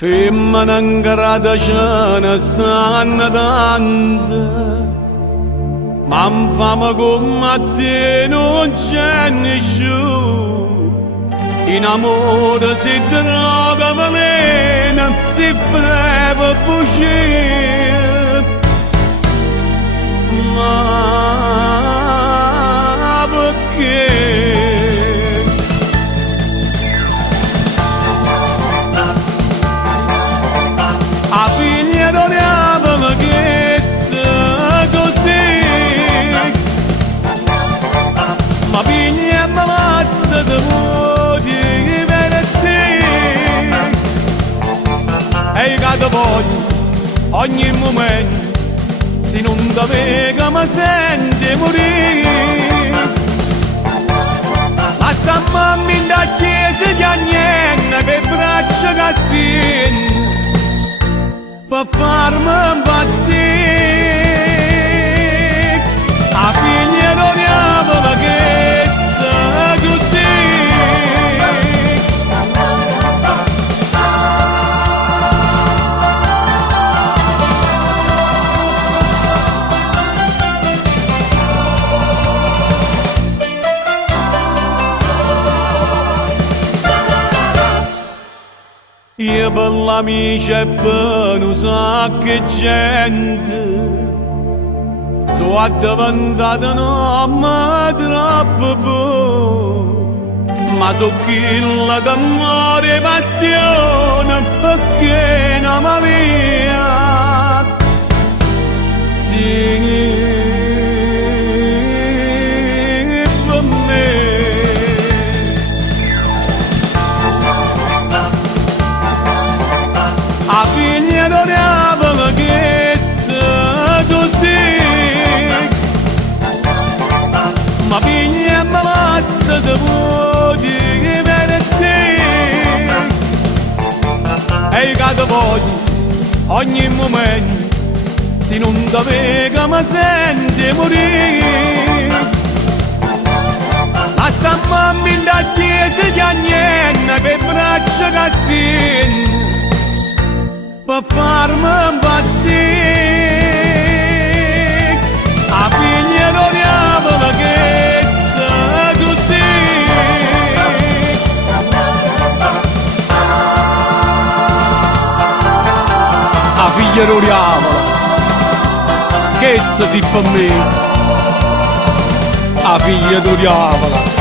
Femmina ingrata ce ne stanno tante, ma infame come te non c'è nessuno. In amore si droga veleno, si breve bugie. Ma perché? A figlia non aveva chiesto così, ma figlia mi basta di moglie per te. E che ti voglio ogni momento, se non ti vedo mi senti morire. Lascia mamma in da chiesa di agnenna che braccia che stiene per farmi impazzire. A figlia non ne aveva chiesto così. Io per l'amici e per un sacco di gente sono diventata un'uomo troppo buono, ma so quella d'amore e passione perché non mi via. Sì, per me. A figlia non ne aveva chiesto così, ma figlia mi basta di moglie per te. E che ti voglio ogni momento, se non ti vedo mi senti morire. Lascia mamma in da chiesa di agnenna che braccia che stiene per farmi impazzire. A figlia non ne aveva chiesto così. A figlia non ne aveva chiesto sì per me. A figlia non ne aveva